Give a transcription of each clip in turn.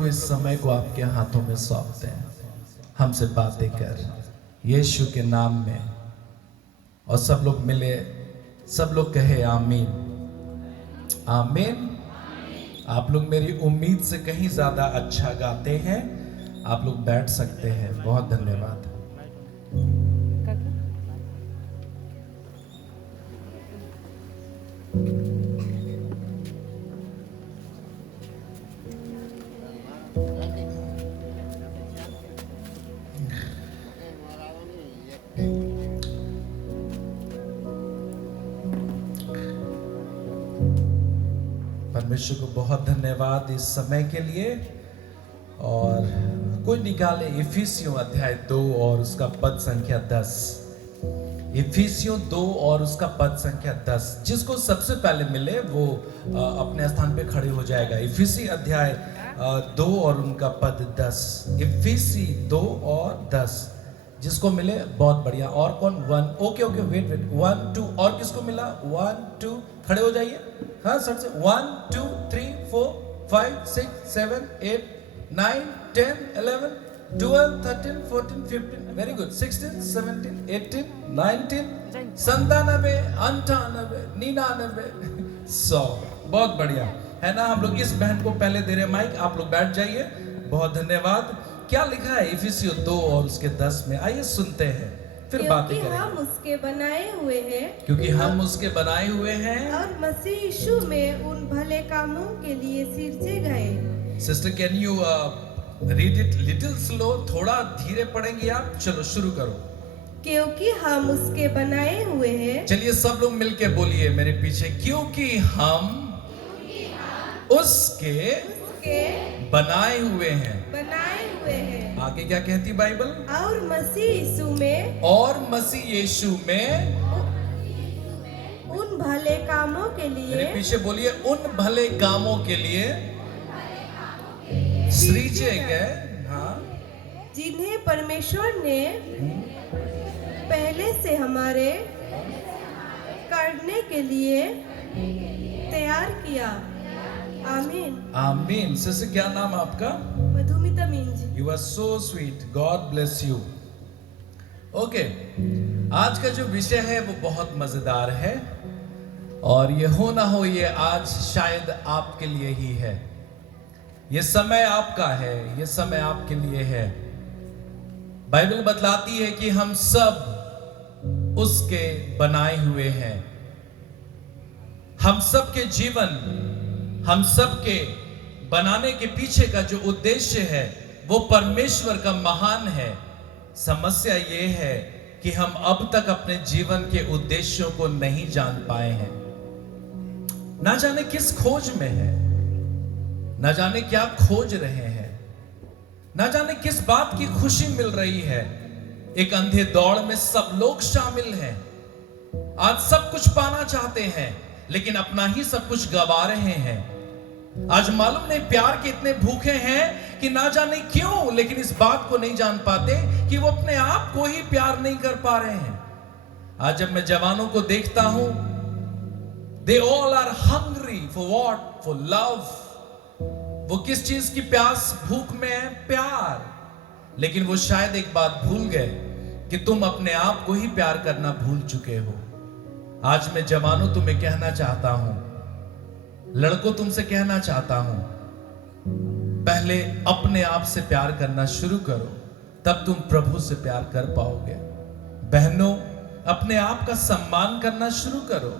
प्रभु इस समय को आपके हाथों में सौंपते हैं, हमसे बातें कर यीशु के नाम में। और सब लोग मिले, सब लोग कहे आमीन आमीन। आप लोग मेरी उम्मीद से कहीं ज्यादा अच्छा गाते हैं। आप लोग बैठ सकते हैं। बहुत धन्यवाद। परमेश्वर को बहुत धन्यवाद इस समय के लिए। और कोई निकाले इफिसियों अध्याय 2 और उसका पद संख्या 10। इफिसियों 2 और उसका पद संख्या 10। जिसको सबसे पहले मिले वो अपने स्थान पे खड़े हो जाएगा। इफिसी अध्याय 2 और उनका पद 10। इफिसी 2 और 10 जिसको मिले बहुत बढ़िया। और कौन? 1। ओके वेट 1 2 और किसको मिला? 1 2 खड़े हो जाइए। हाँ सर से 1 2 3 4 5 6 7 8 9 10 11 12 13 14 15 वेरी गुड 16 17 18 19 97 98 99 100। बहुत बढ़िया है ना। हम लोग इस बहन को पहले दे रहे माइक। आप लोग बैठ जाइए। बहुत धन्यवाद। क्या लिखा है इफिसियों 2 और उसके 10 में? आइए सुनते हैं, फिर बातें करेंगे। हम उसके बनाए हुए हैं, क्योंकि हम उसके बनाए हुए हैं और मसीह यीशु में उन भले कामों के लिए सिरजे गए। Sister can you read it little slow? थोड़ा धीरे पढ़ेंगी आप? चलो शुरू करो। क्योंकि हम उसके बनाए हुए हैं। चलिए सब लोग मिलके बोलिए मेरे पीछे। क्योंकि हम उसके बनाए हुए हैं। आगे क्या कहती बाइबल? और मसीह यीशु में, और मसीह यीशु में उन भले कामों के लिए। मेरे पीछे बोलिए, उन भले कामों के लिए सृजे गए। हाँ, जिन्हें परमेश्वर ने पहले से हमारे करने के लिए तैयार किया। आमीन आमीन। सिस्टर क्या नाम आपका? मधुमिता मींज। You are so sweet, god bless you. Okay, आज का जो विषय है वो बहुत मजेदार है। और ये हो ना हो, ये आज शायद आपके लिए ही है। ये समय आपका है, ये समय आपके लिए है। बाइबल बतलाती है कि हम सब उसके बनाए हुए हैं। हम सबके जीवन, हम सबके बनाने के पीछे का जो उद्देश्य है वो परमेश्वर का महान है। समस्या ये है कि हम अब तक अपने जीवन के उद्देश्यों को नहीं जान पाए हैं। ना जाने किस खोज में है, ना जाने क्या खोज रहे हैं, ना जाने किस बात की खुशी मिल रही है। एक अंधे दौड़ में सब लोग शामिल हैं। आज सब कुछ पाना चाहते हैं लेकिन अपना ही सब कुछ गवा रहे हैं। आज मालूम नहीं प्यार के इतने भूखे हैं कि ना जाने क्यों, लेकिन इस बात को नहीं जान पाते कि वो अपने आप को ही प्यार नहीं कर पा रहे हैं। आज जब मैं जवानों को देखता हूं, they all are hungry for what? For love। वो किस चीज की प्यास, भूख में है? प्यार। लेकिन वो शायद एक बात भूल गए कि तुम अपने आप को ही प्यार करना भूल चुके हो। आज मैं जवानों तुम्हें कहना चाहता हूं, लड़कों तुमसे कहना चाहता हूं, पहले अपने आप से प्यार करना शुरू करो, तब तुम प्रभु से प्यार कर पाओगे। बहनों, अपने आप का सम्मान करना शुरू करो,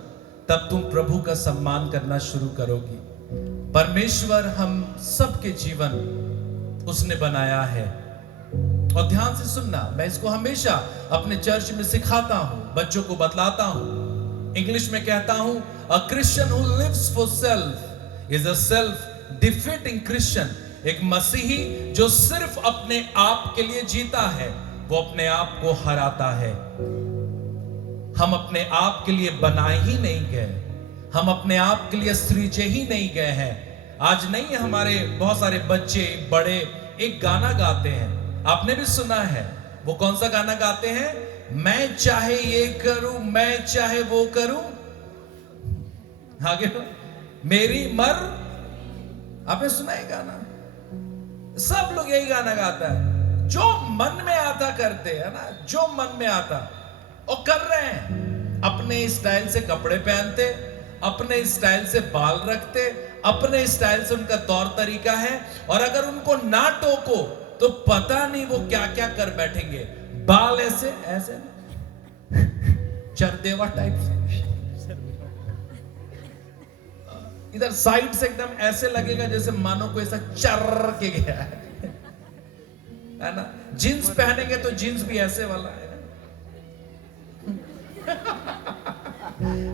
तब तुम प्रभु का सम्मान करना शुरू करोगी। परमेश्वर हम सबके जीवन उसने बनाया है। और ध्यान से सुनना, मैं इसको हमेशा अपने चर्च में सिखाता हूं, बच्चों को बतलाता हूं। इंग्लिश में कहता हूं, a Christian who lives for self is a self defeating Christian. एक मसीही जो सिर्फ अपने आप के लिए जीता है, वो अपने आप को हराता है। हम अपने आप के लिए बनाए ही नहीं गए, हम अपने आप के लिए सृजे ही नहीं गए हैं। आज नहीं है, हमारे बहुत सारे बच्चे बड़े एक गाना गाते हैं, आपने भी सुना है। वो कौन सा गाना गाते हैं? मैं चाहे ये करूं, मैं चाहे वो करूं, आगे मेरी मर। आपने सुना है गाना? सब लोग यही गाना गाता है, जो मन में आता करते है ना, जो मन में आता और कर रहे हैं। अपने स्टाइल से कपड़े पहनते, अपने स्टाइल से बाल रखते, अपने स्टाइल से उनका तौर तरीका है, और अगर उनको ना टोको तो पता नहीं वो क्या क्या कर बैठेंगे। बाल ऐसे ऐसे चरदेवा टाइप से, इधर साइड से एकदम ऐसे लगेगा जैसे मानो कोई ऐसा चर के गया है ना। जींस पहनेंगे तो जींस भी ऐसे वाला है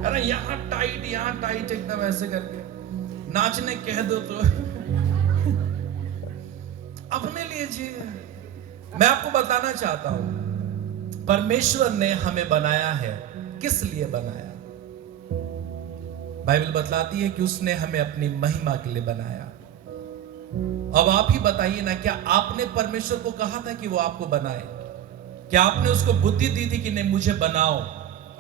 ना, यहां टाइट एकदम ऐसे करके नाचने कह दो तो अपने लिए जी। मैं आपको बताना चाहता हूं, परमेश्वर ने हमें बनाया है, किस लिए बनाया? बाइबल बतलाती है कि उसने हमें अपनी महिमा के लिए बनाया। अब आप ही बताइए ना, क्या आपने परमेश्वर को कहा था कि वो आपको बनाए? क्या आपने उसको बुद्धि दी थी कि नहीं मुझे बनाओ?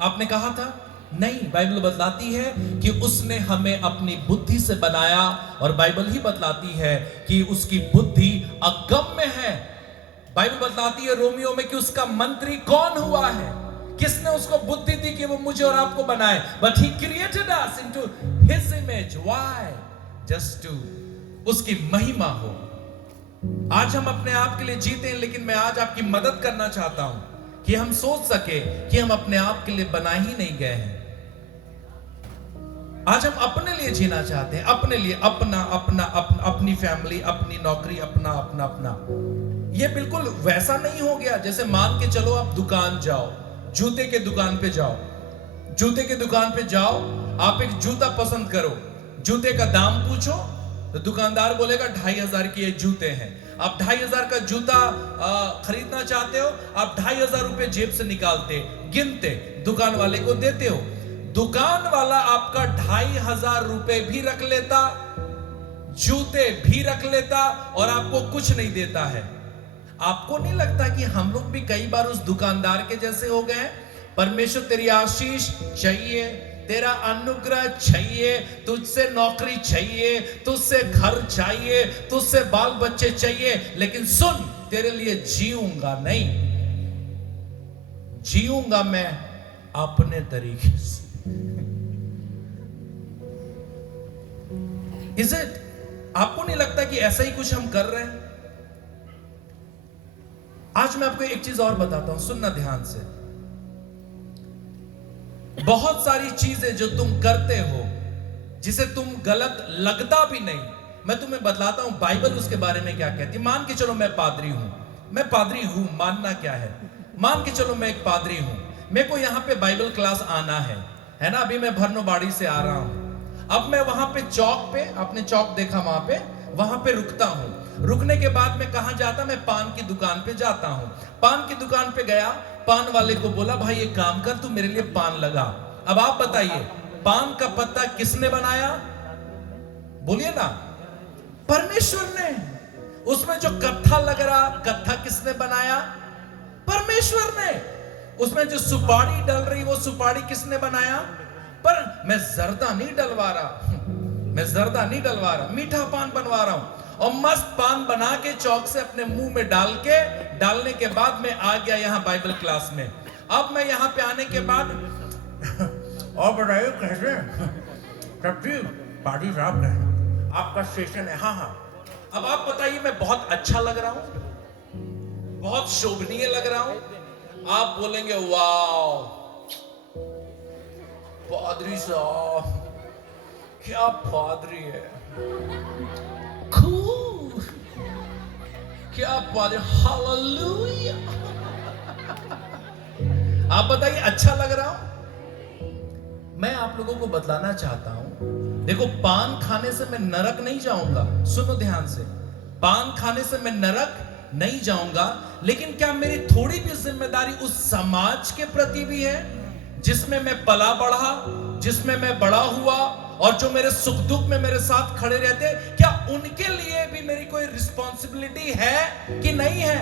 आपने कहा था? नहीं। बाइबल बतलाती है कि उसने हमें अपनी बुद्धि से बनाया, और बाइबल ही बतलाती है कि उसकी बुद्धि अगम्य है। बाइबल बतलाती है रोमियो में कि उसका मंत्री कौन हुआ है, किसने उसको बुद्धि दी कि वो मुझे और आपको बनाए? But he created us into his image. Why? Just to उसकी महिमा हो। आज हम अपने आप के लिए जीते हैं, लेकिन मैं आज आपकी मदद करना चाहता हूं कि हम सोच सके कि हम अपने आप के लिए बना ही नहीं गए हैं। आज हम अपने लिए जीना चाहते हैं, अपने लिए, अपना अपना अपनी फैमिली, अपनी नौकरी, अपना अपना अपना। ये बिल्कुल वैसा नहीं हो गया जैसे मान के चलो आप दुकान जाओ, जूते के दुकान पे जाओ, जूते के दुकान पे जाओ, आप एक जूता पसंद करो, जूते का दाम पूछो तो दुकानदार बोलेगा 2500 के ये जूते हैं। आप 2500 का जूता खरीदना चाहते हो, आप 2500 रुपए जेब से निकालते, गिनते, दुकान वाले को देते हो। दुकान वाला आपका 2500 रुपए भी रख लेता, जूते भी रख लेता, और आपको कुछ नहीं देता है। आपको नहीं लगता कि हम लोग भी कई बार उस दुकानदार के जैसे हो गए? परमेश्वर तेरी आशीष चाहिए, तेरा अनुग्रह चाहिए, तुझसे नौकरी चाहिए, तुझसे घर चाहिए, तुझसे बाल बच्चे चाहिए, लेकिन सुन, तेरे लिए जीऊंगा नहीं, जीऊंगा मैं अपने तरीके से। Is it? आपको नहीं लगता कि ऐसा ही कुछ हम कर रहे हैं? आज मैं आपको एक चीज और बताता हूं, सुनना ध्यान से। बहुत सारी चीजें जो तुम करते हो जिसे तुम गलत लगता भी नहीं, मैं तुम्हें बतलाता हूं बाइबल उसके बारे में क्या कहती है। मान के चलो मैं पादरी हूं, मैं पादरी हूं, मानना क्या है, मान के चलो मैं एक पादरी हूं, मेरे को यहां पे बाइबल क्लास आना है ना। अभी मैं भरनोबाड़ी से आ रहा हूं, अब मैं वहां पे चौक पे, आपने चौक देखा वहां पे रुकता हूं। रुकने के बाद मैं कहां जाता? मैं पान की दुकान पे जाता हूं। पान की दुकान पे गया, पान वाले को बोला भाई एक काम कर, तू मेरे लिए पान लगा। अब आप बताइए, पान का पत्ता किसने बनाया? बोलिए ना। परमेश्वर ने। उसमें जो कत्था लग रहा, कत्था किसने बनाया? परमेश्वर ने। उसमें जो सुपारी डल रही, वो सुपारी किसने बनाया? पर मैं जर्दा नहीं डलवा रहा, मैं जर्दा नहीं डलवा रहा, मीठा पान बनवा रहा हूं, और मस्त पान बना के चौक से अपने मुंह में डालने के बाद मैं आ गया यहां बाइबल क्लास में। अब मैं यहां पे आने के बाद और बताइए कैसे पार्टी साहब है, आपका सेशन है? हाँ। अब आप बताइए, मैं बहुत अच्छा लग रहा हूं, बहुत शोभनीय लग रहा हूं? आप बोलेंगे वाओ पादरी साहब, क्या पादरी है, cool, क्या पादरी, हालेलुया। आप बताइए अच्छा लग रहा हूं? मैं आप लोगों को बतलाना चाहता हूं, देखो पान खाने से मैं नरक नहीं जाऊंगा, सुनो ध्यान से, पान खाने से मैं नरक नहीं जाऊंगा, लेकिन क्या मेरी थोड़ी भी जिम्मेदारी उस समाज के प्रति भी है जिसमें मैं पला बढ़ा, जिसमें मैं बड़ा हुआ, और जो मेरे सुख दुख में मेरे साथ खड़े रहते, क्या उनके लिए भी मेरी कोई रिस्पॉन्सिबिलिटी है कि नहीं है?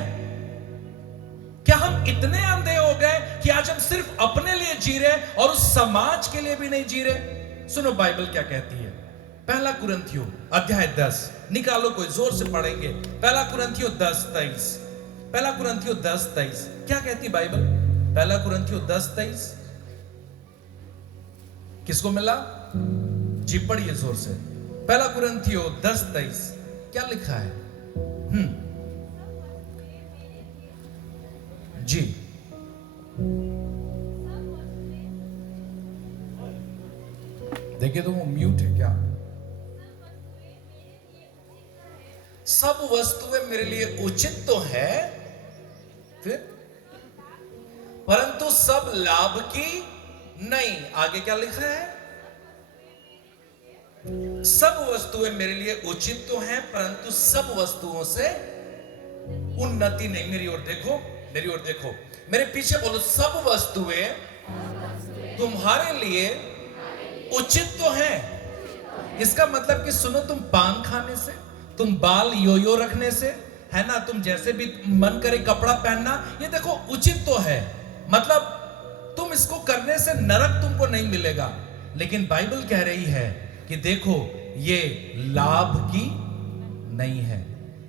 क्या हम इतने अंधे हो गए कि आज हम सिर्फ अपने लिए जी रहे और उस समाज के लिए भी नहीं जी रहे? सुनो बाइबल क्या कहती है, पहला कुरिन्थियों अध्याय 10, निकालो कोई, जोर से पढ़ेंगे। पहला कुरिन्थियों 10:23, पहला कुरिन्थियों 10:23 क्या कहती बाइबल? पहला कुरिन्थियों 10:23 किसको मिला? जी पढ़िए जोर से। पहला कुरिन्थियों 10:23 क्या लिखा है? जी देखिए तो वो म्यूट है क्या? सब वस्तुएं मेरे लिए उचित तो है, फिर परंतु सब लाभ की नहीं। आगे क्या लिखा है? सब वस्तुएं मेरे लिए उचित तो हैं, परंतु सब वस्तुओं से उन्नति नहीं। मेरी ओर देखो, मेरी ओर देखो, मेरे पीछे बोलो, सब वस्तुएं तुम्हारे लिए उचित तो हैं। इसका मतलब कि सुनो, तुम पान खाने से, तुम बाल योयो रखने से, है ना, तुम जैसे भी मन करे कपड़ा पहनना, ये देखो उचित तो है। मतलब तुम इसको करने से नरक तुमको नहीं मिलेगा। लेकिन बाइबल कह रही है कि देखो ये लाभ की नहीं है।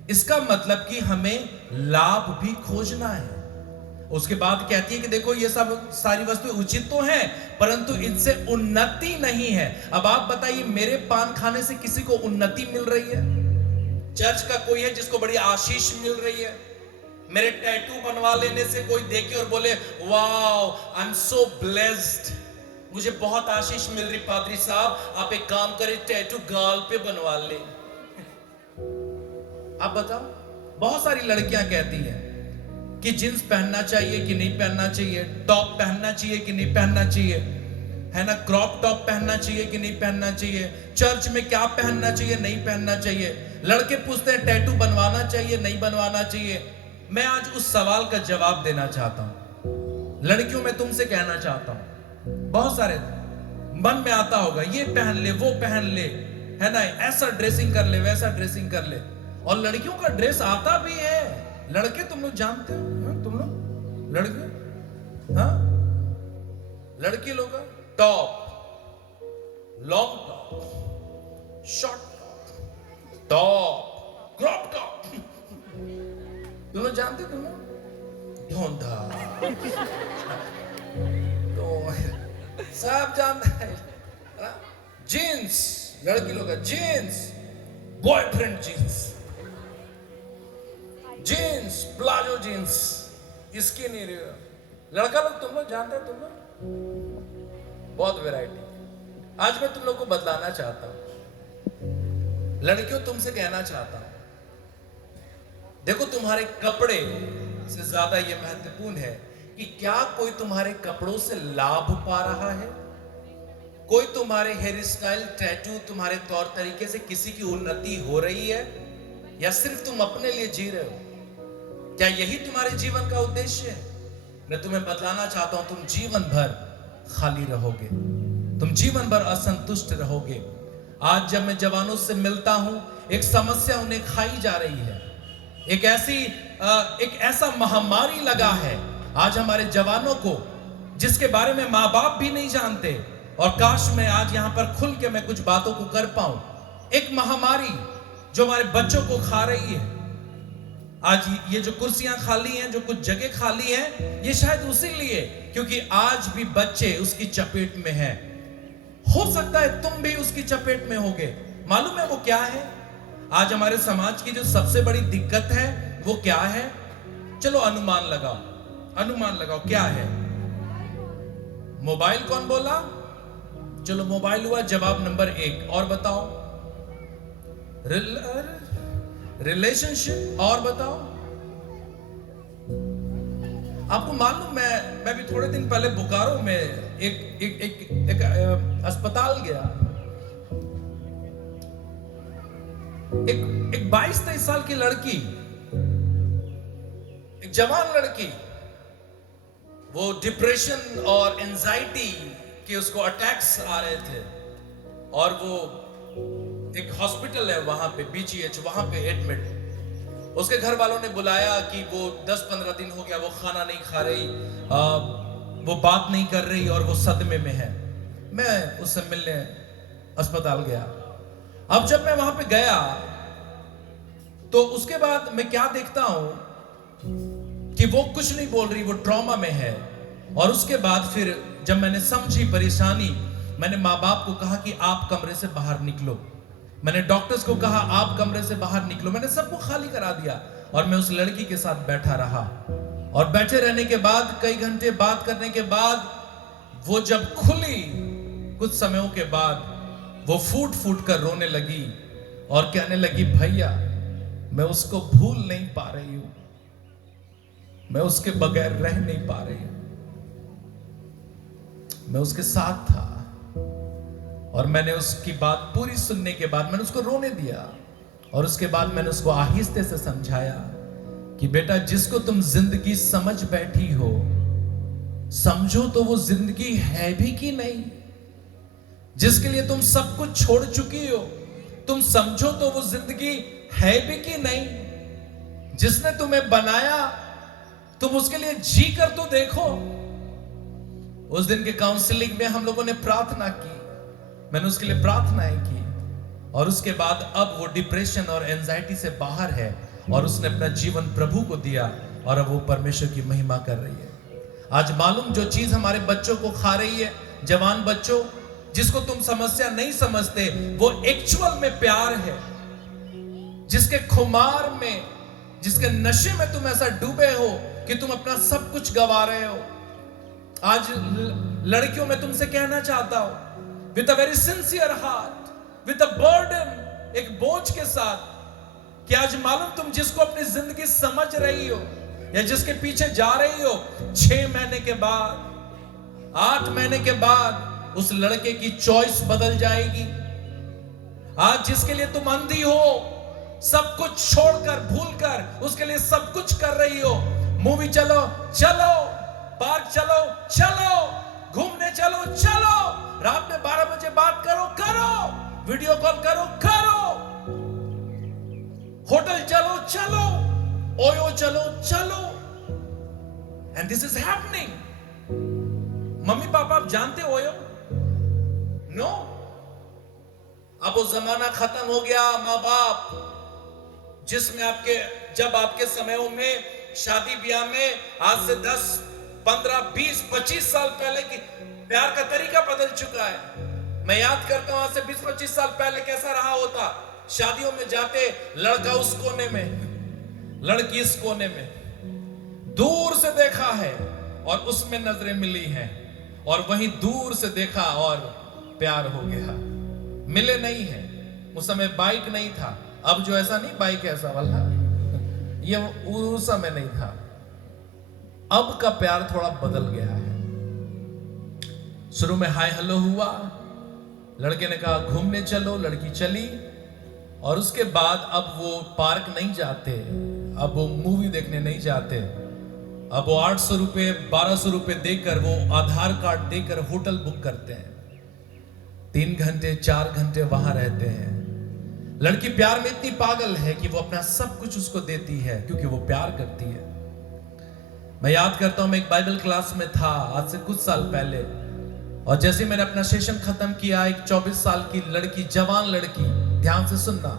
इसका मतलब कि हमें लाभ भी खोजना है। उसके बाद कहती है कि देखो ये सब सारी वस्तुएं उचित तो हैं, परंतु इनसे उन्नति नहीं है। अब आप बताइए, मेरे पान खाने से किसी को उन्नति मिल रही है? चर्च का कोई है जिसको बड़ी आशीष मिल रही है? मेरे टैटू बनवा लेने से कोई देखे और बोले wow I am so blessed, मुझे बहुत आशीष मिल रही, पादरी साहब आप एक काम करें, टैटू गाल पे बनवा ले। आप बताओ, बहुत सारी लड़कियां कहती हैं कि जींस पहनना चाहिए कि नहीं पहनना चाहिए, टॉप पहनना चाहिए कि नहीं पहनना चाहिए, है ना, क्रॉप टॉप पहनना चाहिए कि नहीं पहनना चाहिए, चर्च में क्या पहनना चाहिए नहीं पहनना चाहिए। लड़के पूछते हैं टैटू बनवाना चाहिए नहीं बनवाना चाहिए। मैं आज उस सवाल का जवाब देना चाहता हूं। लड़कियों में तुमसे कहना चाहता हूं, बहुत सारे मन में आता होगा ये पहन ले वो पहन ले, है ना, ऐसा ड्रेसिंग कर ले वैसा ड्रेसिंग कर ले। और लड़कियों का ड्रेस आता भी है। लड़के तुम लोग जानते हो, तुम लोग लड़के, हाँ, लड़की लोग top, long top, short top, top, crop top, तुम लोग जानते हो? तुम लोग धोंधा तो सब जानता है। जीन्स, लड़की लोग का jeans, boyfriend jeans, jeans, palazzo jeans, इसकी नहीं रही। लड़का लोग तुम लोग जानते हो, तुम लोग बहुत वैरायटी। आज मैं तुम लोग को बदलाना चाहता हूं। लड़कियों तुमसे कहना चाहता हूं, देखो तुम्हारे कपड़े से ज्यादा यह महत्वपूर्ण है कि क्या कोई तुम्हारे कपड़ों से लाभ पा रहा है? कोई तुम्हारे हेयर स्टाइल, टैटू, तुम्हारे तौर तरीके से किसी की उन्नति हो रही है, या सिर्फ तुम अपने लिए जी रहे हो? क्या यही तुम्हारे जीवन का उद्देश्य है? मैं तुम्हें बतलाना चाहता हूं, तुम जीवन भर खाली रहोगे, तुम जीवन भर असंतुष्ट रहोगे। आज जब मैं जवानों से मिलता हूं, एक समस्या उन्हें खाई जा रही है। एक ऐसा महामारी लगा है आज हमारे जवानों को, जिसके बारे में माँ बाप भी नहीं जानते। और काश मैं आज यहां पर खुल के मैं कुछ बातों को कर पाऊं। एक महामारी जो हमारे बच्चों को खा रही है। आज ये जो कुर्सियां खाली हैं, जो कुछ जगह खाली हैं, ये शायद उसी लिए क्योंकि आज भी बच्चे उसकी चपेट में हैं। हो सकता है तुम भी उसकी चपेट में होगे। मालूम है वो क्या है? आज हमारे समाज की जो सबसे बड़ी दिक्कत है वो क्या है? चलो अनुमान लगाओ, अनुमान लगाओ क्या है? मोबाइल। कौन बोला? चलो मोबाइल हुआ जवाब नंबर 1। और बताओ? रिलेशनशिप। और बताओ? आपको मालूम, मैं भी थोड़े दिन पहले बोकारो में एक अस्पताल गया। एक 22-23 साल की लड़की, एक जवान लड़की, वो डिप्रेशन और एंजाइटी के उसको अटैक्स आ रहे थे, और वो एक हॉस्पिटल है वहां पे, BGH, वहां पे एडमिट। उसके घर वालों ने बुलाया कि वो 10-15 दिन हो गया वो खाना नहीं खा रही, वो बात नहीं कर रही और वो सदमे में है। मैं उससे मिलने अस्पताल गया। अब जब मैं वहां पे गया तो उसके बाद मैं क्या देखता हूं कि वो कुछ नहीं बोल रही, वो ट्रॉमा में है। और उसके बाद फिर जब मैंने समझी परेशानी, मैंने माँ बाप को कहा कि आप कमरे से बाहर निकलो। मैंने डॉक्टर्स को कहा आप कमरे से बाहर निकलो। मैंने सबको खाली करा दिया और मैं उस लड़की के साथ बैठा रहा। और बैठे रहने के बाद कई घंटे बात करने के बाद वो जब खुली, कुछ समयों के बाद वो फूट फूट कर रोने लगी और कहने लगी, भैया मैं उसको भूल नहीं पा रही हूं, मैं उसके बगैर रह नहीं पा रही हूं, मैं उसके साथ था। और मैंने उसकी बात पूरी सुनने के बाद मैंने उसको रोने दिया और उसके बाद मैंने उसको आहिस्ते से समझाया कि बेटा जिसको तुम जिंदगी समझ बैठी हो, समझो तो वो जिंदगी है भी कि नहीं। जिसके लिए तुम सब कुछ छोड़ चुकी हो, तुम समझो तो वो जिंदगी है भी कि नहीं। जिसने तुम्हें बनाया तुम उसके लिए जी कर तो देखो। उस दिन के काउंसलिंग में हम लोगों ने प्रार्थना की, मैंने उसके लिए प्रार्थनाएं की और उसके बाद अब वो डिप्रेशन और एंजाइटी से बाहर है और उसने अपना जीवन प्रभु को दिया और अब वो परमेश्वर की महिमा कर रही है। आज मालूम जो चीज हमारे बच्चों को खा रही है, जवान बच्चों, जिसको तुम समस्या नहीं समझते, वो एक्चुअल में प्यार है। जिसके खुमार में, जिसके नशे में तुम ऐसा डूबे हो कि तुम अपना सब कुछ गवा रहे हो। आज लड़कियों में तुमसे कहना चाहता हूं, with a very sincere heart, with a burden, एक बोझ के साथ, कि आज मालूम तुम जिसको अपनी जिंदगी समझ रही हो या जिसके पीछे जा रही हो, 6 महीने के बाद, 8 महीने के बाद उस लड़के की चॉइस बदल जाएगी। आज जिसके लिए तुम अंधी हो, सब कुछ छोड़कर, भूलकर उसके लिए सब कुछ कर रही हो, मूवी चलो चलो, पार्क चलो चलो, घूमने चलो चलो, रात में 12 बजे बात करो करो, वीडियो कॉल करो करो, होटल चलो चलो, ओयो चलो चलो, and this is happening. Mummy papa आप जानते हो ओयो? नो। अब वो जमाना खत्म हो गया माँ बाप जिसमें जब आपके समयों में शादी ब्याह में आज से 10, 15, 20, 25 साल पहले की प्यार का तरीका बदल चुका है। मैं याद करता हूं आज से 20, 25 साल पहले कैसा रहा होता। शादियों में जाते, लड़का उस कोने में, लड़की इस कोने में, दूर से देखा है और उसमें नजरें मिली हैं, और वहीं दूर से देखा और प्यार हो गया। मिले नहीं है। उस समय बाइक नहीं था, अब जो ऐसा नहीं बाइक ऐसा वाला, ये उस समय नहीं था। अब का प्यार थोड़ा बदल गया है। शुरू में हाय हेलो हुआ, लड़के ने कहा घूमने चलो, लड़की चली, और उसके बाद अब वो पार्क नहीं जाते, अब वो मूवी देखने नहीं जाते, अब वो 800 रुपए 1200 रुपए देकर, वो आधार कार्ड देकर होटल बुक करते हैं, 3 घंटे 4 घंटे वहां रहते हैं। लड़की प्यार में इतनी पागल है कि वो अपना सब कुछ उसको देती है क्योंकि वो प्यार करती है। मैं याद करता हूं, मैं एक बाइबल क्लास में था आज से कुछ साल पहले, और जैसे मैंने अपना सेशन खत्म किया, एक 24 साल की लड़की, जवान लड़की, ध्यान से सुनना,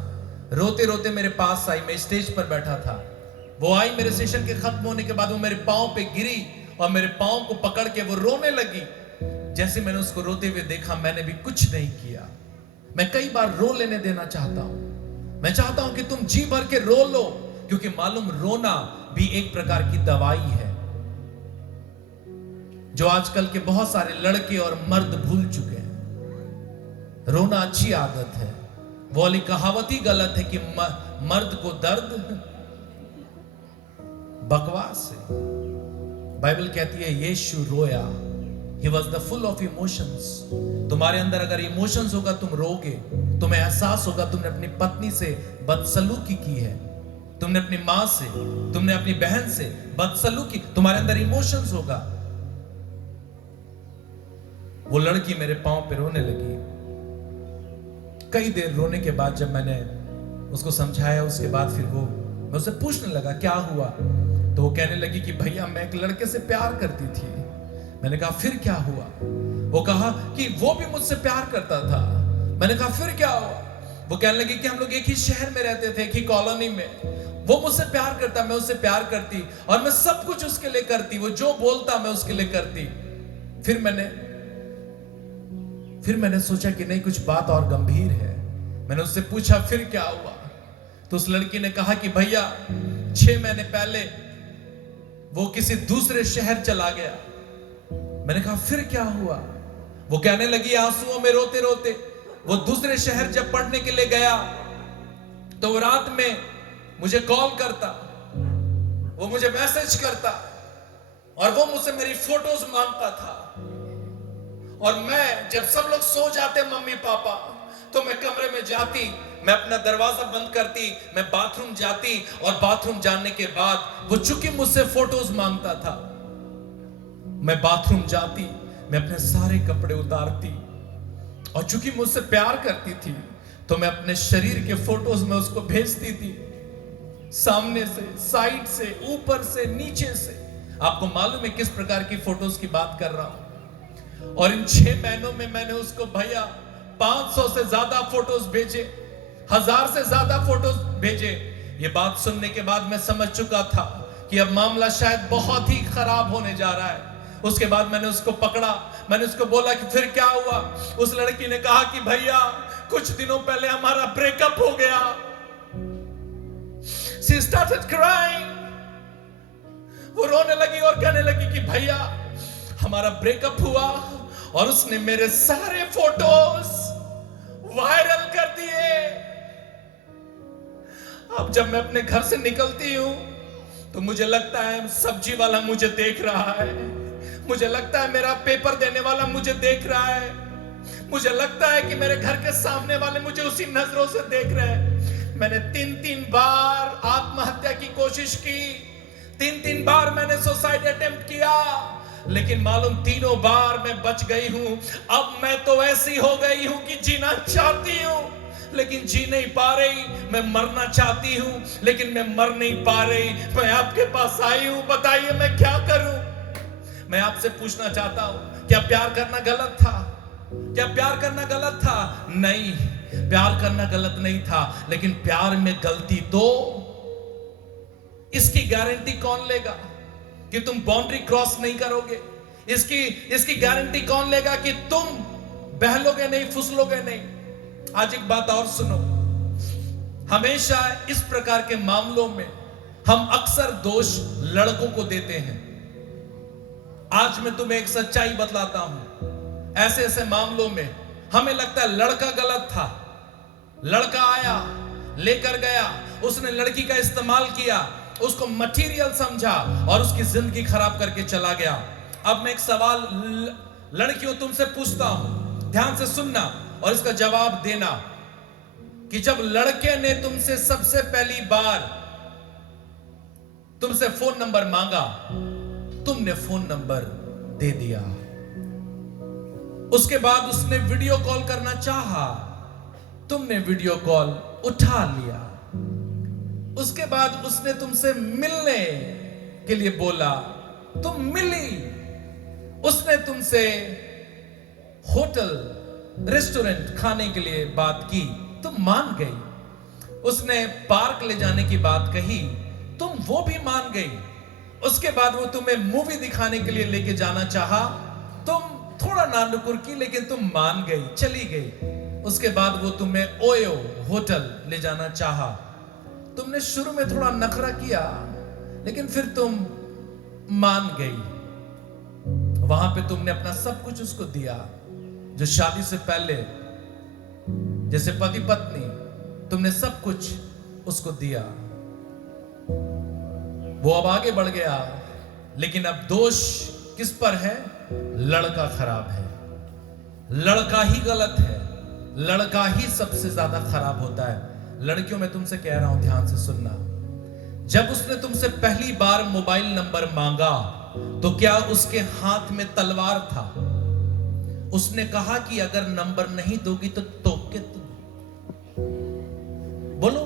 रोते रोते मेरे पास आई। मैं स्टेज पर बैठा था, वो आई, मेरे सेशन के खत्म होने के बाद वो मेरे पांव पे गिरी और मेरे पांव को पकड़ के वो रोने लगी। जैसे मैंने उसको रोते हुए देखा, मैंने भी कुछ नहीं किया। मैं कई बार रो लेने देना चाहता हूं। मैं चाहता हूं कि तुम जी भर के रो लो, क्योंकि मालूम रोना भी एक प्रकार की दवाई है, जो आजकल के बहुत सारे लड़के और मर्द भूल चुके हैं। रोना अच्छी आदत है। वो वाली कहावत ही गलत है कि मर्द को दर्द, बकवास है। बाइबल कहती है यीशु रोया, He was the full of emotions। तुम्हारे अंदर अगर इमोशंस होगा तुम रोगे। तुम्हें एहसास होगा तुमने अपनी पत्नी से बदसलूकी की है, तुमने अपनी मां से, तुमने अपनी बहन से बदसलूकी, तुम्हारे अंदर इमोशंस होगा। वो लड़की मेरे पांव पे रोने लगी। कई देर रोने के बाद जब मैंने उसको समझाया, उसके बाद फिर मैं उससे पूछने लगा क्या हुआ, तो वो कहने लगी कि भैया मैं एक लड़के से प्यार करती थी। मैंने कहा फिर क्या हुआ? वो कहा कि वो भी मुझसे प्यार करता था। मैंने कहा फिर क्या हुआ? वो कहने लगी कि हम लोग एक ही शहर में रहते थे, एक ही कॉलोनी में। वो मुझसे प्यार करता, मैं उससे प्यार करती, और मैं सब कुछ उसके लिए करती, वो जो बोलता मैं उसके लिए करती। फिर मैंने सोचा कि नहीं, कुछ बात और गंभीर है। मैंने उससे पूछा फिर क्या हुआ? तो उस लड़की ने कहा कि भैया 6 महीने पहले वो किसी दूसरे शहर चला गया। मैंने कहा फिर क्या हुआ? वो कहने लगी आंसुओं में रोते रोते, वो दूसरे शहर जब पढ़ने के लिए गया तो वो रात में मुझे कॉल करता, वो मुझे मैसेज करता, और वो मुझसे मेरी फोटोज मांगता था। और मैं जब सब लोग सो जाते मम्मी पापा, तो मैं कमरे में जाती, मैं अपना दरवाजा बंद करती, मैं बाथरूम जाती, और बाथरूम जाने के बाद वो चूंकि मुझसे फोटोज मांगता था, मैं बाथरूम जाती, मैं अपने सारे कपड़े उतारती, और चूंकि मुझसे प्यार करती थी तो मैं अपने शरीर के फोटोज में उसको भेजती थी, सामने से, साइड से, ऊपर से, नीचे से। आपको मालूम है किस प्रकार की फोटोज की बात कर रहा हूं। और इन 6 महीनों में मैंने उसको भैया 500 से ज्यादा फोटोज भेजे, 1000 से ज्यादा फोटोज भेजे। ये बात सुनने के बाद मैं समझ चुका था कि अब मामला शायद बहुत ही खराब होने जा रहा है। उसके बाद मैंने उसको पकड़ा, मैंने उसको बोला कि फिर क्या हुआ? उस लड़की ने कहा कि भैया कुछ दिनों पहले हमारा ब्रेकअप हो गया। She started crying. वो रोने लगी और कहने लगी कि भैया हमारा ब्रेकअप हुआ और उसने मेरे सारे फोटोज वायरल कर दिए। अब जब मैं अपने घर से निकलती हूं तो मुझे लगता है सब्जी वाला मुझे देख रहा है, मुझे लगता है मेरा पेपर देने वाला मुझे देख रहा है, मुझे लगता है कि मेरे घर के सामने वाले मुझे उसी नजरों से देख रहे हैं। मैंने 3-3 बार आत्महत्या की कोशिश की, 3-3 बार मैंने सुसाइड अटेम्प्ट किया, लेकिन मालूम तीनों बार मैं बच गई हूं। अब मैं तो ऐसी हो गई हूं कि जीना चाहती हूं लेकिन जी नहीं पा रही, मैं मरना चाहती हूं लेकिन मैं मर नहीं पा रही। मैं आपके पास आई हूं, बताइए मैं क्या करूं? मैं आपसे पूछना चाहता हूं, क्या प्यार करना गलत था? क्या प्यार करना गलत था? नहीं, प्यार करना गलत नहीं था, लेकिन प्यार में गलती तो इसकी गारंटी कौन लेगा कि तुम बाउंड्री क्रॉस नहीं करोगे? इसकी गारंटी कौन लेगा कि तुम बहलोगे नहीं, फुसलोगे नहीं? आज एक बात और सुनो, हमेशा इस प्रकार के मामलों में हम अक्सर दोष लड़कों को देते हैं। आज मैं तुम्हें एक सच्चाई बतलाता हूं, ऐसे ऐसे मामलों में हमें लगता है लड़का गलत था, लड़का आया, लेकर गया, उसने लड़की का इस्तेमाल किया, उसको मटेरियल समझा और उसकी जिंदगी खराब करके चला गया। अब मैं एक सवाल लड़कियों तुमसे पूछता हूं, ध्यान से सुनना और इसका जवाब देना कि जब लड़के ने तुमसे सबसे पहली बार तुमसे फोन नंबर मांगा, तुमने फोन नंबर दे दिया, उसके बाद उसने वीडियो कॉल करना चाहा, तुमने वीडियो कॉल उठा लिया, उसके बाद उसने तुमसे मिलने के लिए बोला, तुम मिली, उसने तुमसे होटल रेस्टोरेंट खाने के लिए बात की, तुम मान गई, उसने पार्क ले जाने की बात कही, तुम वो भी मान गई, उसके बाद वो तुम्हें मूवी दिखाने के लिए लेके जाना चाहा, तुम थोड़ा नानुकुर की लेकिन तुम मान गई, चली गई, उसके बाद वो तुम्हें ओयो होटल ले जाना चाहा, तुमने शुरू में थोड़ा नखरा किया लेकिन फिर तुम मान गई, वहां पे तुमने अपना सब कुछ उसको दिया, जो शादी से पहले जैसे पति पत्नी तुमने सब कुछ उसको दिया। वो अब आगे बढ़ गया, लेकिन अब दोष किस पर है? लड़का खराब है, लड़का ही गलत है, लड़का ही सबसे ज्यादा खराब होता है। लड़कियों में तुमसे कह रहा हूं, ध्यान से सुनना, जब उसने तुमसे पहली बार मोबाइल नंबर मांगा तो क्या उसके हाथ में तलवार था? उसने कहा कि अगर नंबर नहीं दोगी तो टोके तुम। बोलो,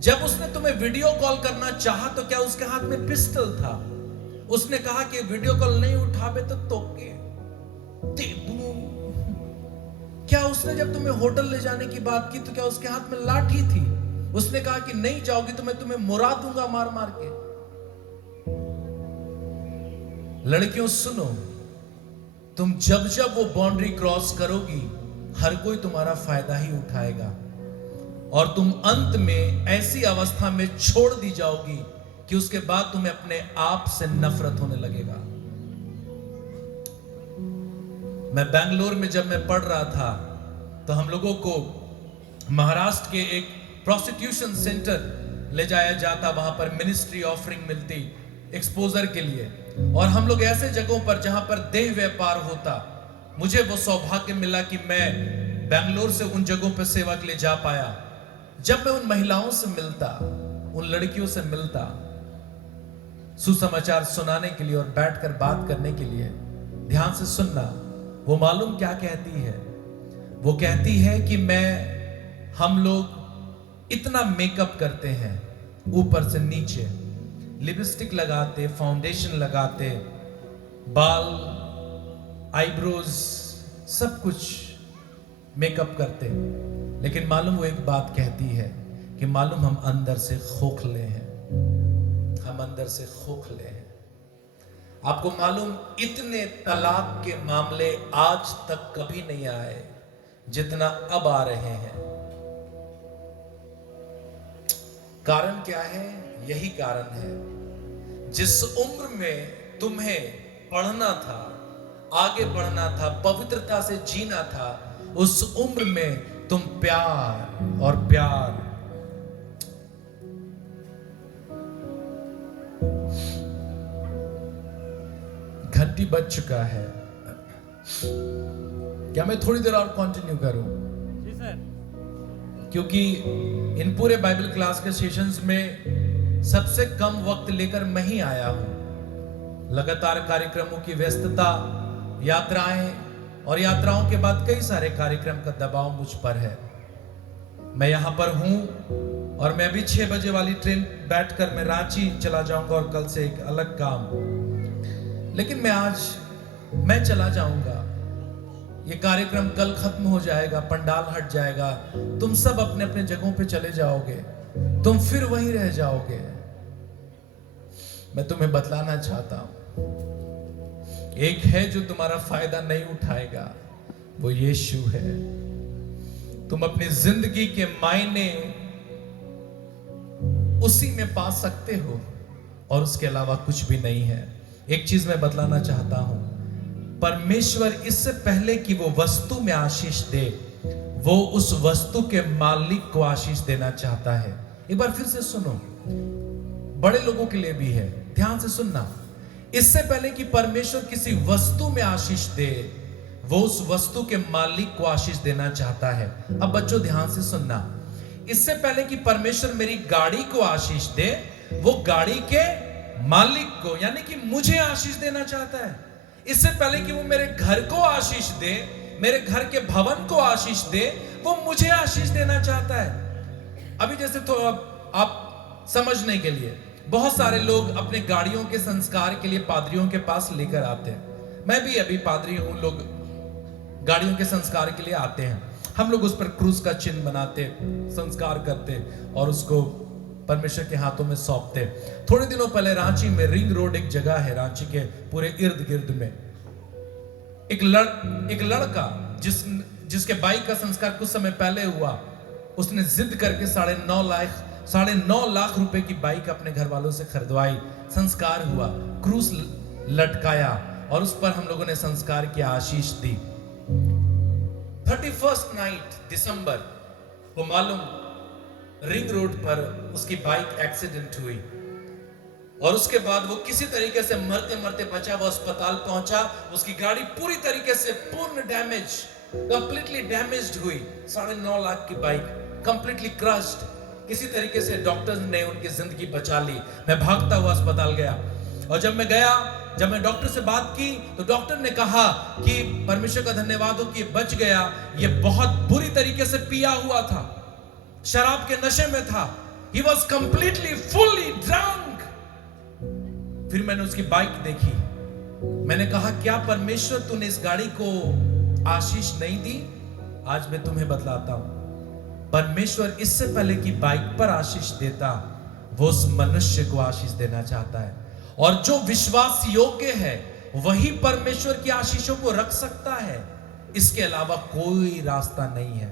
जब उसने तुम्हें वीडियो कॉल करना चाहा तो क्या उसके हाथ में पिस्टल था? उसने कहा कि वीडियो कॉल नहीं उठावे तो टोके। क्या उसने जब तुम्हें होटल ले जाने की बात की तो क्या उसके हाथ में लाठी थी? उसने कहा कि नहीं जाओगी तो मैं तुम्हें मुरा दूंगा मार मार के। लड़कियों सुनो, तुम जब जब वो बाउंड्री क्रॉस करोगी, हर कोई तुम्हारा फायदा ही उठाएगा और तुम अंत में ऐसी अवस्था में छोड़ दी जाओगी कि उसके बाद तुम्हें अपने आप से नफरत होने लगेगा। मैं बेंगलोर में जब मैं पढ़ रहा था तो हम लोगों को महाराष्ट्र के एक प्रोस्टिट्यूशन सेंटर ले जाया जाता, वहां पर मिनिस्ट्री ऑफरिंग मिलती एक्सपोजर के लिए, और हम लोग ऐसे जगहों पर जहां पर देह व्यापार होता, मुझे वो सौभाग्य मिला कि मैं बेंगलोर से उन जगहों पर सेवा के लिए जा पाया। जब मैं उन महिलाओं से मिलता, उन लड़कियों से मिलता, सुसमाचार सुनाने के लिए और बैठकर बात करने के लिए, ध्यान से सुनना, वो मालूम क्या कहती है? वो कहती है कि हम लोग इतना मेकअप करते हैं, ऊपर से नीचे लिपस्टिक लगाते, फाउंडेशन लगाते, बाल, आईब्रोज, सब कुछ मेकअप करते, लेकिन मालूम वो एक बात कहती है कि मालूम हम अंदर से खोखले हैं, हम अंदर से खोखले हैं। आपको मालूम इतने तलाक के मामले आज तक कभी नहीं आए जितना अब आ रहे हैं। कारण क्या है? यही कारण है, जिस उम्र में तुम्हें पढ़ना था, आगे बढ़ना था, पवित्रता से जीना था, उस उम्र में तुम प्यार और प्यार, घंटी बज चुका है। क्या मैं थोड़ी देर और कंटिन्यू करूं? जी सर। क्योंकि इन पूरे बाइबल क्लास के सेशंस में सबसे कम वक्त लेकर मैं ही आया हूं। लगातार कार्यक्रमों की व्यस्तता, यात्राएं, और यात्राओं के बाद कई सारे कार्यक्रम का दबाव मुझ पर है। मैं यहां पर हूं और मैं अभी 6 बजे वाली ट्रेन बैठकर मैं रांची चला जाऊंगा और कल से एक अलग काम, लेकिन मैं चला जाऊंगा। ये कार्यक्रम कल खत्म हो जाएगा, पंडाल हट जाएगा, तुम सब अपने अपने जगहों पे चले जाओगे, तुम फिर वहीं रह जाओगे। मैं तुम्हें बतलाना चाहता हूं, एक है जो तुम्हारा फायदा नहीं उठाएगा, वो यीशु है। तुम अपनी जिंदगी के मायने उसी में पा सकते हो और उसके अलावा कुछ भी नहीं है। एक चीज मैं बतलाना चाहता हूं, परमेश्वर इससे पहले कि वो वस्तु में आशीष दे, वो उस वस्तु के मालिक को आशीष देना चाहता है। एक बार फिर से सुनो, बड़े लोगों के लिए भी है, ध्यान से सुनना। इससे पहले कि परमेश्वर किसी वस्तु में आशीष दे, वो उस वस्तु के मालिक को आशीष देना चाहता है। अब बच्चों ध्यान से सुनना, इससे पहले कि परमेश्वर मेरी गाड़ी को आशीष दे, वो गाड़ी के मालिक को यानी कि मुझे आशीष देना चाहता है। इससे पहले कि वो मेरे घर को आशीष दे, मेरे घर के भवन को आशीष दे, वो मुझे आशीष देना चाहता है। अभी जैसे तो आप समझने के लिए, बहुत सारे लोग अपने गाड़ियों के संस्कार के लिए पादरियों के पास लेकर आते हैं। मैं भी अभी पादरी हूं, लोग गाड़ियों के संस्कार के लिए आते हैं। हम लोग उस पर क्रूस का चिन्ह बनाते, संस्कार करते और उसको परमेश्वर के हाथों में सौंपते। थोड़े दिनों पहले रांची में रिंग रोड एक जगह है, रांची के पूरे इर्द गिर्द में एक लड़का जिसके बाइक का संस्कार कुछ समय पहले हुआ, उसने जिद करके 9.5 लाख रुपए की बाइक अपने घर वालों से खरीदवाई। संस्कार हुआ, क्रूस लटकाया और उस पर हम लोगों ने संस्कार की आशीष दी। 31st नाइट दिसंबर को मालूम रिंग रोड पर उसकी बाइक एक्सीडेंट हुई और उसके बाद वो किसी तरीके से मरते मरते बचा, वो अस्पताल पहुंचा। उसकी गाड़ी पूरी तरीके से पूर्ण डैमेज, कंप्लीटली डैमेज्ड हुई। 9.5 लाख की बाइक कंप्लीटली क्रश्ड। किसी तरीके से डॉक्टर्स ने उनकी जिंदगी बचा ली। मैं भागता हुआ अस्पताल गया और जब मैं डॉक्टर से बात की तो डॉक्टर ने कहा कि परमेश्वर का धन्यवाद हो कि बच गया, ये बहुत बुरी तरीके से पिया हुआ था, शराब के नशे में था। He was completely fully drunk। फिर मैंने उसकी बाइक देखी, मैंने कहा क्या परमेश्वर तूने इस गाड़ी को आशीष नहीं दी? आज मैं तुम्हें बतलाता हूं, परमेश्वर इससे पहले कि बाइक पर आशीष देता, वो उस मनुष्य को आशीष देना चाहता है। और जो विश्वास योग्य है वही परमेश्वर की आशीषों को रख सकता है, इसके अलावा कोई रास्ता नहीं है।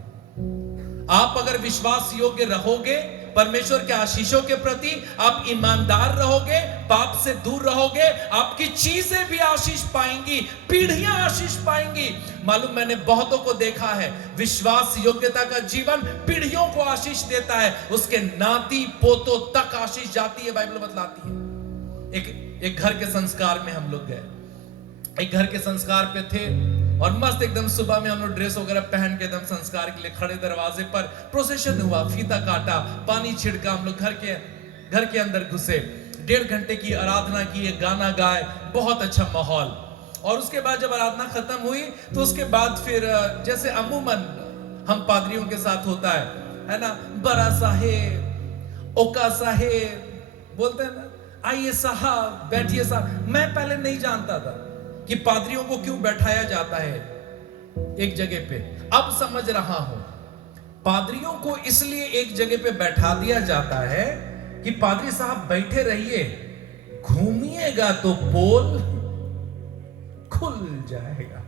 आप अगर विश्वास योग्य रहोगे परमेश्वर के आशीषों के प्रति, आप ईमानदार रहोगे, पाप से दूर रहोगे, आपकी चीजें भी आशीष पाएंगी, पीढ़ियां आशीष पाएंगी। मालूम, मैंने बहुतों को देखा है, विश्वास योग्यता का जीवन पीढ़ियों को आशीष देता है, उसके नाती पोतों तक आशीष जाती है, बाइबल बतलाती है। एक घर के संस्कार में हम लोग गए, एक घर के संस्कार पे थे और मस्त एकदम सुबह में हम लोग ड्रेस वगैरह पहन के एकदम संस्कार के लिए खड़े, दरवाजे पर प्रोसेशन हुआ, फीता काटा, पानी छिड़का, हम लोग घर के अंदर घुसे, 1.5 घंटे की आराधना की, एक गाना गाए, बहुत अच्छा माहौल। और उसके बाद जब आराधना खत्म हुई तो उसके बाद फिर जैसे अमूमन हम पादरियों के साथ होता है ना, बड़ा साहेब, ओका साहेब बोलते हैं ना, आइए साहब, बैठिए साहब। मैं पहले नहीं जानता था कि पादरियों को क्यों बैठाया जाता है एक जगह पे, अब समझ रहा हूं। पादरियों को इसलिए एक जगह पे बैठा दिया जाता है कि पादरी साहब बैठे रहिए, घूमिएगा तो पोल खुल जाएगा,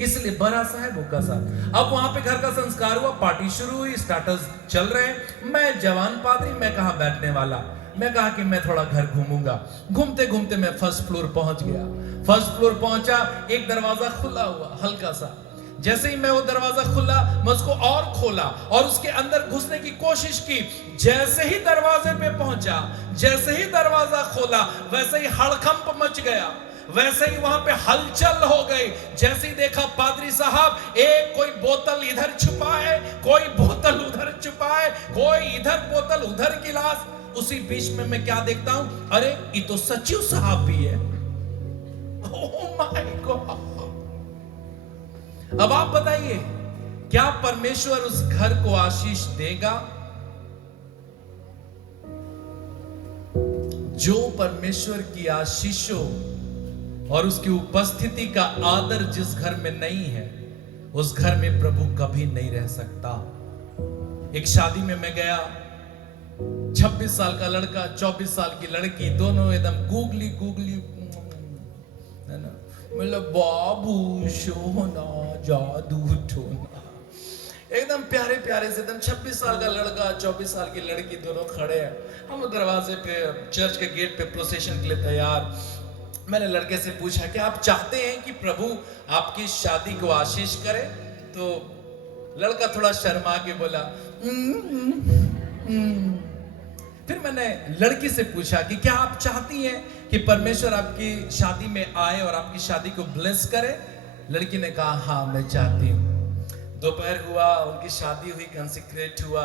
इसलिए बड़ा साहब ओका साहब। अब वहां पे घर का संस्कार हुआ, पार्टी शुरू हुई, स्टार्टर्स चल रहे हैं। मैं जवान पादरी, मैं कहा बैठने वाला, मैं कहा कि मैं थोड़ा घर घूमूंगा। घूमते घूमते मैं फर्स्ट फ्लोर पहुंच गया। फर्स्ट फ्लोर पहुंचा, एक दरवाजा खुला हुआ हल्का सा, जैसे ही मैं वो दरवाजा खुला मैं उसको और खोला और उसके अंदर घुसने की कोशिश की। जैसे ही दरवाजे पे पहुंचा, जैसे ही दरवाजा खोला, वैसे ही हड़कंप मच गया, वैसे ही वहां पे हलचल हो गई। जैसे ही देखा पादरी साहब, एक कोई बोतल इधर छुपा है, कोई बोतल उधर छुपा है, कोई इधर बोतल उधर गिलास। उसी बीच में मैं क्या देखता हूं, अरे ये तो सचिव साहब भी है। Oh my God. अब आप बताइए, क्या परमेश्वर उस घर को आशीष देगा? जो परमेश्वर की आशीषों और उसकी उपस्थिति का आदर जिस घर में नहीं है, उस घर में प्रभु कभी नहीं रह सकता। एक शादी में मैं गया, 26 साल का लड़का, 24 साल की लड़की, दोनों एकदम गूगली है ना, मतलब बाबू सोना जादू टोना, एकदम प्यारे प्यारे से, एकदम 26 साल का लड़का, 24 साल की लड़की, दोनों खड़े हैं। हम दरवाजे पे, चर्च के गेट पे प्रोसेशन के लिए तैयार। मैंने लड़के से पूछा कि आप चाहते हैं कि प्रभु आपकी शादी को आशीष करे? तो लड़का थोड़ा शर्मा के बोला फिर मैंने लड़की से पूछा कि क्या आप चाहती हैं कि परमेश्वर आपकी शादी में आए और आपकी शादी को ब्लेस करे? लड़की ने कहा हाँ मैं चाहती हूँ। दोपहर हुआ, उनकी शादी हुई, कंसेक्रेट हुआ।